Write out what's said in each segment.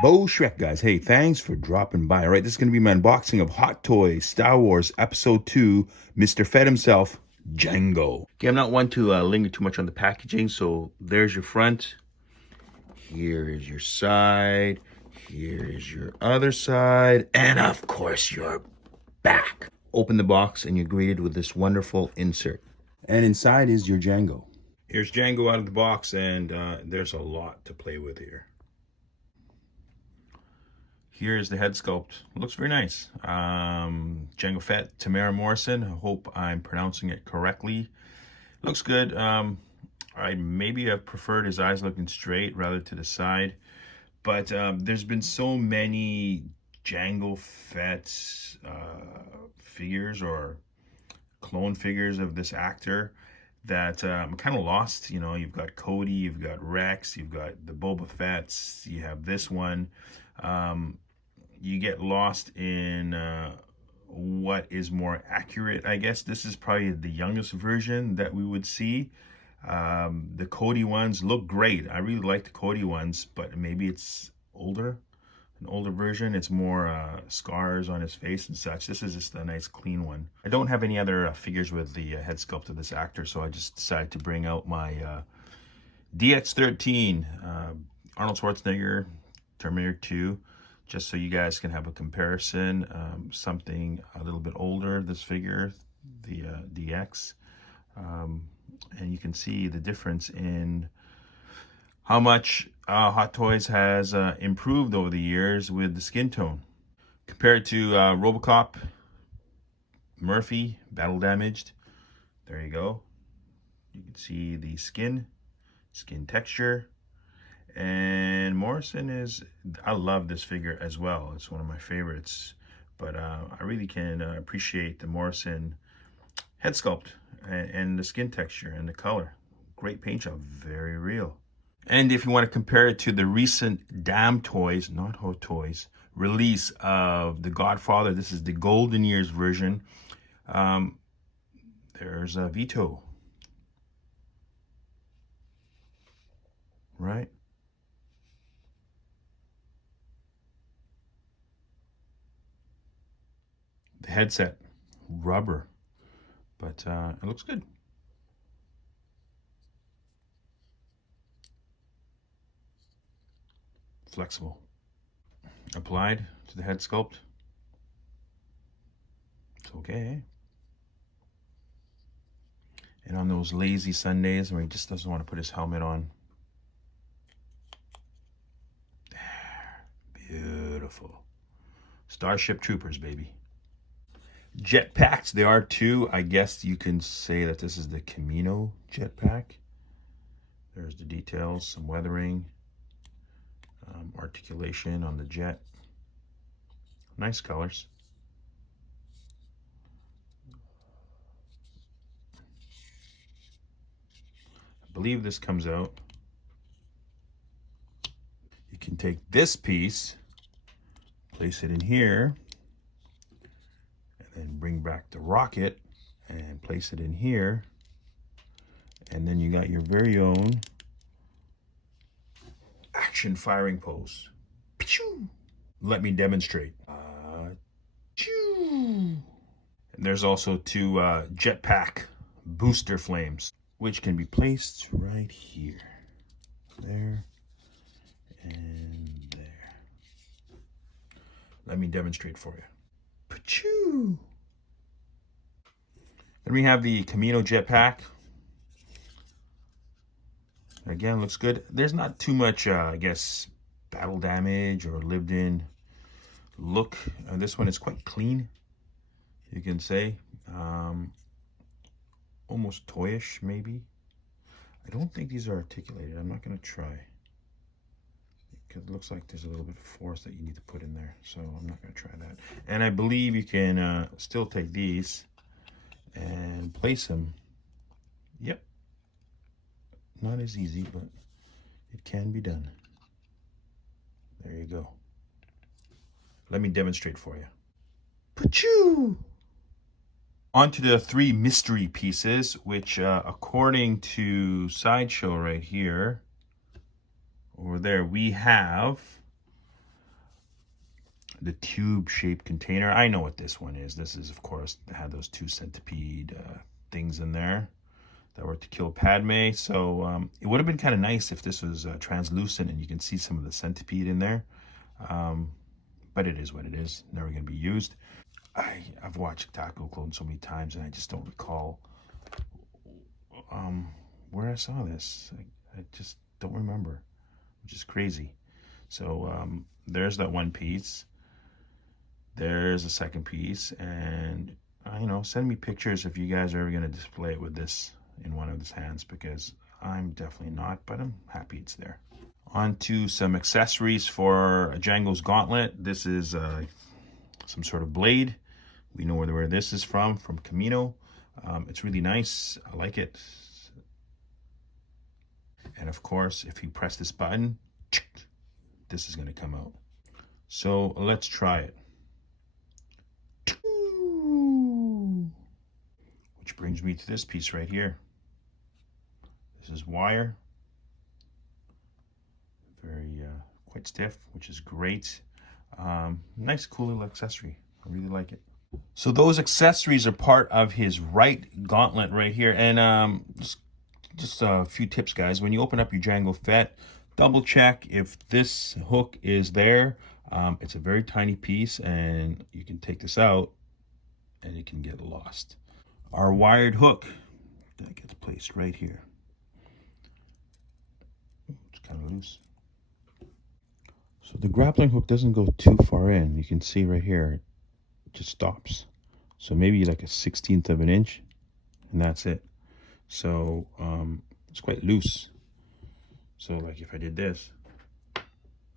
Bo Shrek, guys. Hey, thanks for dropping by. All right, this is going to be my unboxing of Hot Toys Star Wars Episode 2, Mr. Fett himself, Jango. Okay, I'm not one to linger too much on the packaging, so there's your front. Here is your side. Here is your other side. And of course, your back. Open the box and you're greeted with this wonderful insert. And inside is your Jango. Here's Jango out of the box, and there's a lot to play with here. Here's the head sculpt. Looks very nice. Jango Fett, Tamara Morrison. I hope I'm pronouncing it correctly. Looks good. I maybe have preferred his eyes looking straight rather to the side. But there's been so many Jango Fett figures or clone figures of this actor that I'm kind of lost. You know, you've got Cody, you've got Rex, you've got the Boba Fett's, you have this one. You get lost in what is more accurate. I guess this is probably the youngest version that we would see. The Cody ones look great. I really like the Cody ones, but maybe it's older, an older version. It's more scars on his face and such. This is just a nice clean one. I don't have any other figures with the head sculpt of this actor, so I just decided to bring out my DX13 Arnold Schwarzenegger Terminator 2, just so you guys can have a comparison. Something a little bit older, this figure, the DX. And you can see the difference in how much Hot Toys has improved over the years with the skin tone. Compared to Robocop, Murphy, battle damaged. There you go. You can see the skin texture. And Morrison is, I love this figure as well. It's one of my favorites. But I really can appreciate the Morrison head sculpt and the skin texture and the color. Great paint job, very real. And if you want to compare it to the recent Damn Toys, not Hot Toys, release of The Godfather, this is the Golden Years version. There's a Vito. Right? The headset, rubber, but it looks good. Flexible. Applied to the head sculpt. It's okay. And on those lazy Sundays where he just doesn't want to put his helmet on. There. Beautiful. Starship Troopers, baby. Jetpacks, there are two. I guess you can say that this is the Camino Jet Pack. There's the details, some weathering, articulation on the jet. Nice colors. I believe this comes out. You can take this piece, place it in here, and bring back the rocket and place it in here, and then you got your very own action firing pose. Let me demonstrate. And there's also two Jetpack booster flames, which can be placed right here, there, and there. Let me demonstrate for you. Then we have the Camino Jet Pack. Again, looks good. There's not too much, I guess, battle damage or lived in look. This one is quite clean, you can say. Almost toyish, maybe. I don't think these are articulated. I'm not going to try, because it looks like there's a little bit of force that you need to put in there, so I'm not going to try that. And I believe you can still take these and place them. Yep. Not as easy, but it can be done. There you go. Let me demonstrate for you. Pachoo! On to the three mystery pieces, which according to Sideshow right here, over there, we have the tube-shaped container. I know what this one is. This is, of course, had those two centipede things in there that were to kill Padme. So it would have been kind of nice if this was translucent and you can see some of the centipede in there. But it is what it is. Never going to be used. I've watched Taco Clone so many times and I just don't recall where I saw this. I just don't remember, which is crazy. So there's that one piece. There's a second piece, and you know, send me pictures if you guys are ever going to display it with this in one of his hands, because I'm definitely not, but I'm happy it's there. On to some accessories for Jango's Gauntlet. This is some sort of blade. We know where this is from Camino. It's really nice. I like it. And of course, if you press this button, this is going to come out. So let's try it. Which brings me to this piece right here. This is wire. Very quite stiff, which is great. Nice, cool little accessory. I really like it. So those accessories are part of his right gauntlet right here. And just a few tips, guys. When you open up your Jango Fett, double check if this hook is there. It's a very tiny piece, and you can take this out and it can get lost. Our wired hook that gets placed right here. It's kind of loose. So the grappling hook doesn't go too far in. You can see right here, it just stops. So maybe like a 1/16 of an inch, and that's it. So it's quite loose. So like if I did this,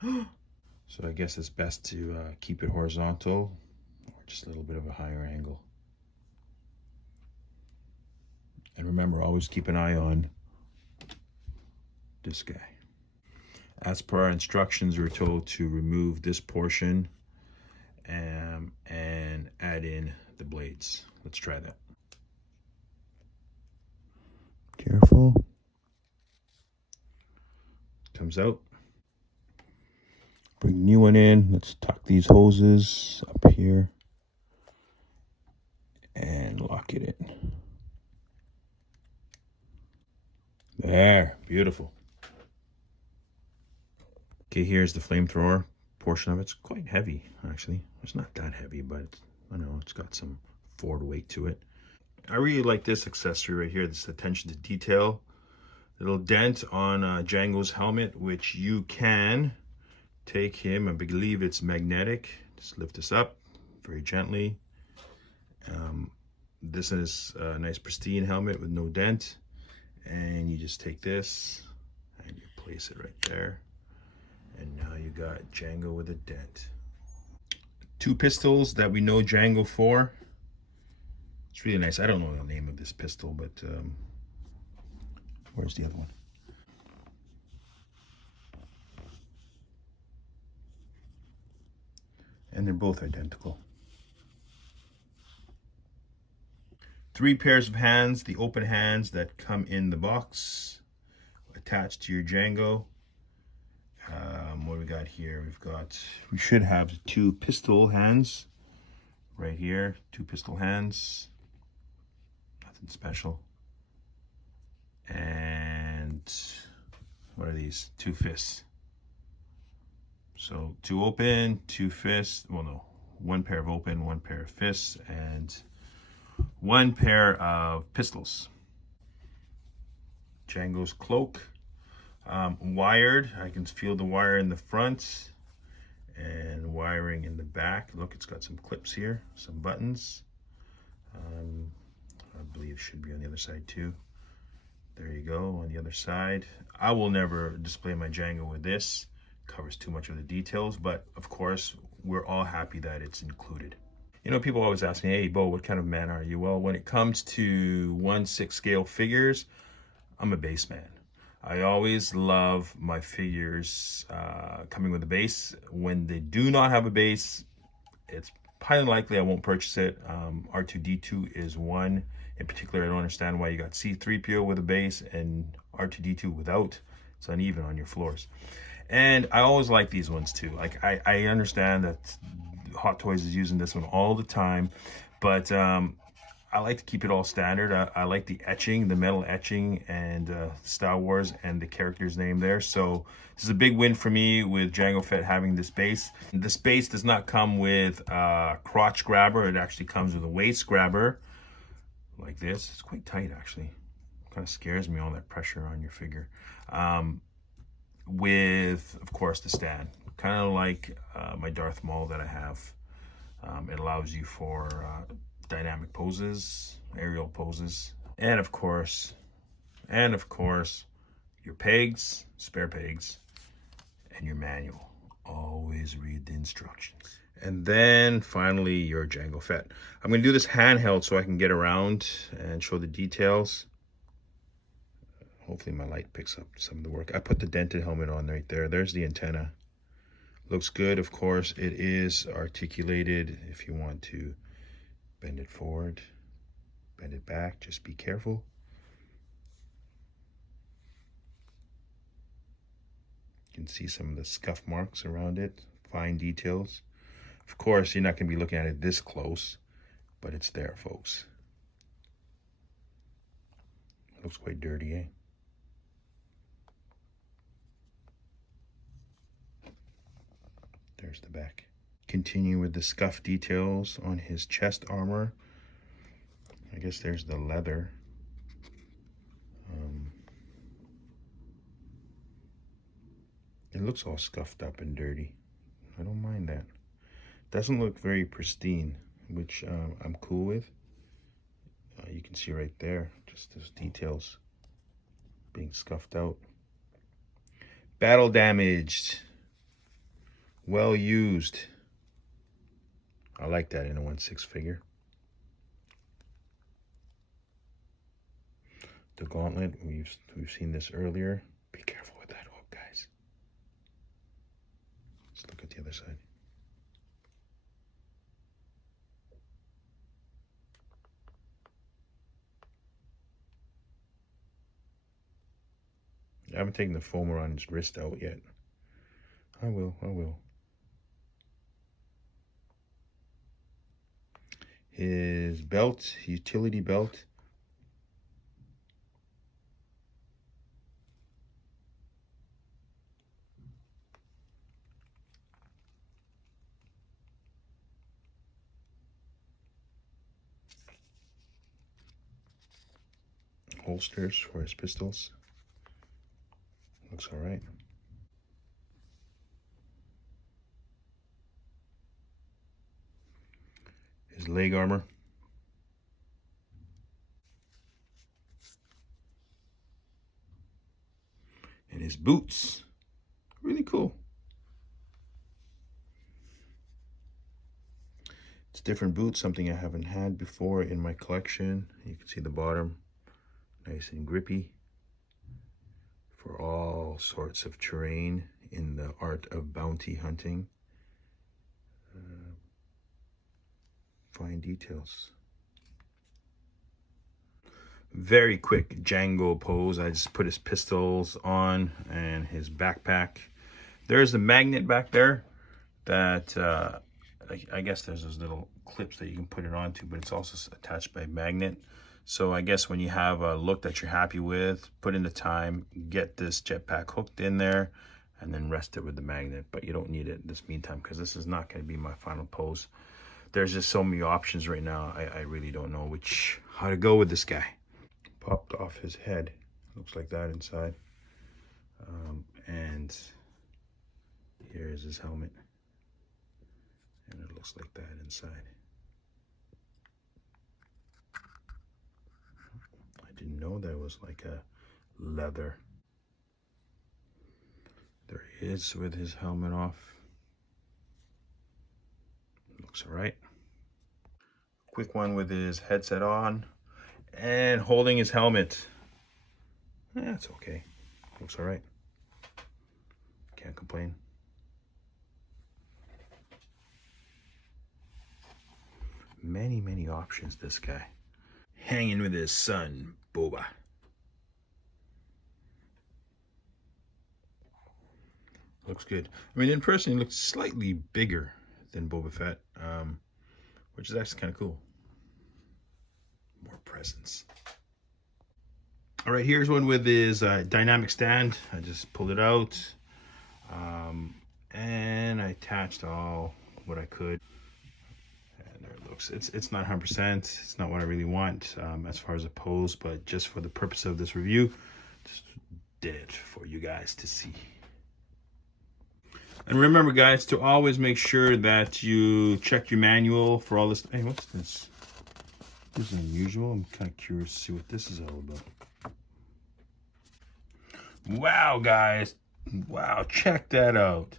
so I guess it's best to keep it horizontal or just a little bit of a higher angle. And remember, always keep an eye on this guy. As per our instructions, we're told to remove this portion and add in the blades. Let's try that. Careful. Comes out. Bring the new one in. Let's tuck these hoses up here and lock it in. There, beautiful. Okay, here's the flamethrower portion of it. It's quite heavy, actually. It's not that heavy, but I know it's got some forward weight to it. I really like this accessory right here, this attention to detail. Little dent on Jango's helmet, which you can take him, I believe it's magnetic. Just lift this up very gently. This is a nice pristine helmet with no dent. And you just take this and you place it right there. And now you got Jango with a dent. Two pistols that we know Jango for. It's really nice. I don't know the name of this pistol, but where's the other one? And they're both identical. 3 pairs of hands, the open hands that come in the box, attached to your Jango. What do we got here? We should have 2 pistol hands right here. 2 pistol hands. Nothing special. And what are these? 2 fists. So 2 open, 2 fists. Well, no, 1 pair of open, 1 pair of fists, and 1 pair of pistols. Jango's cloak. Wired. I can feel the wire in the front and wiring in the back. Look, it's got some clips here, some buttons. I believe it should be on the other side too. There you go, on the other side. I will never display my Jango with this. It covers too much of the details, but of course, we're all happy that it's included. You know, people always ask me, hey, Bo, what kind of man are you? Well, when it comes to 1/6 scale figures, I'm a base man. I always love my figures coming with a base. When they do not have a base, it's highly likely I won't purchase it. R2-D2 is one. In particular, I don't understand why you got C-3PO with a base and R2-D2 without. It's uneven on your floors. And I always like these ones too. Like I understand that Hot Toys is using this one all the time, but I like to keep it all standard. I like the etching, the metal etching, and Star Wars and the character's name there. So this is a big win for me with Jango Fett having this base. This base does not come with a crotch grabber. It actually comes with a waist grabber like this. It's quite tight actually. Kind of scares me, all that pressure on your figure. With, of course, the stand. Kind of like my Darth Maul that I have. It allows you for dynamic poses, aerial poses, and of course, your pegs, spare pegs, and your manual. Always read the instructions. And then finally, your Jango Fett. I'm going to do this handheld so I can get around and show the details. Hopefully my light picks up some of the work. I put the dented helmet on right there. There's the antenna. Looks good, of course. It is articulated. If you want to bend it forward, bend it back, just be careful. You can see some of the scuff marks around it, fine details. Of course, you're not going to be looking at it this close, but it's there, folks. Looks quite dirty, eh? There's the back. Continue with the scuff details on his chest armor. I guess there's the leather. It looks all scuffed up and dirty. I don't mind that. Doesn't look very pristine, which I'm cool with. You can see right there, just those details being scuffed out. Battle damaged. Well used. I like that in a 1/6 figure. The Gauntlet, we've seen this earlier. Be careful with that hook, guys. Let's look at the other side. I haven't taken the foam around his wrist out yet. I will. His belt, utility belt. Holsters for his pistols. Looks all right. His leg armor. And his boots. Really cool. It's different boots, something I haven't had before in my collection. You can see the bottom, nice and grippy. For all sorts of terrain in the art of bounty hunting. Fine details. Very quick Jango pose. I just put his pistols on and his backpack. There's the magnet back there that I guess there's those little clips that you can put it onto, but it's also attached by magnet. So I guess when you have a look that you're happy with, put in the time, get this jetpack hooked in there, and then rest it with the magnet. But you don't need it in this meantime, because this is not going to be my final pose. There's just so many options right now. I really don't know how to go with this guy. Popped off his head. Looks like that inside. And here's his helmet. And it looks like that inside. I didn't know that was like a leather. There he is with his helmet off. Looks all right. Quick one with his headset on and holding his helmet. That's okay. Looks all right. Can't complain. Many options, this guy. Hanging with his son, Boba. looks good. I mean, in person, he looks slightly bigger than Boba Fett, which is actually kind of cool. More presence. All right, here's one with his dynamic stand. I just pulled it out, and I attached all what I could. And there it looks. It's not 100%. It's not what I really want as far as a pose, but just for the purpose of this review, just did it for you guys to see. And remember, guys, to always make sure that you check your manual for all this. Hey, what's this? This is unusual. I'm kind of curious to see what this is all about. Wow, guys. Wow, check that out.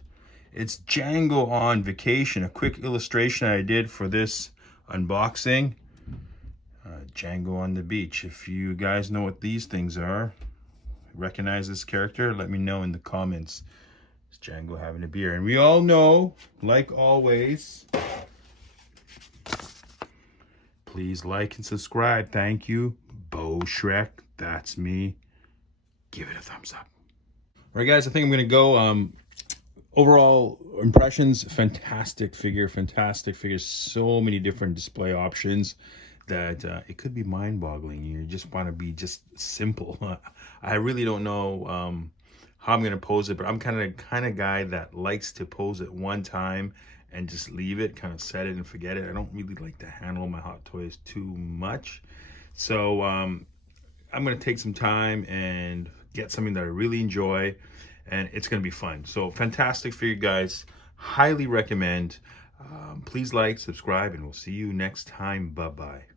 It's Jango on vacation. A quick illustration I did for this unboxing. Jango on the beach. If you guys know what these things are, recognize this character, let me know in the comments. It's Jango having a beer. And we all know, like always, please like and subscribe. Thank you. Bo Shrek, that's me. Give it a thumbs up. All right, guys, I think I'm going to go. Overall impressions, fantastic figure, fantastic figure. So many different display options that it could be mind-boggling. You just want to be just simple. I really don't know how I'm going to pose it, but I'm kind of guy that likes to pose it one time and just leave it, kind of set it and forget it. I don't really like to handle my hot toys too much. So I'm going to take some time and get something that I really enjoy, and it's going to be fun. So fantastic figure, guys. Highly recommend. Please like, subscribe, and we'll see you next time. Bye-bye.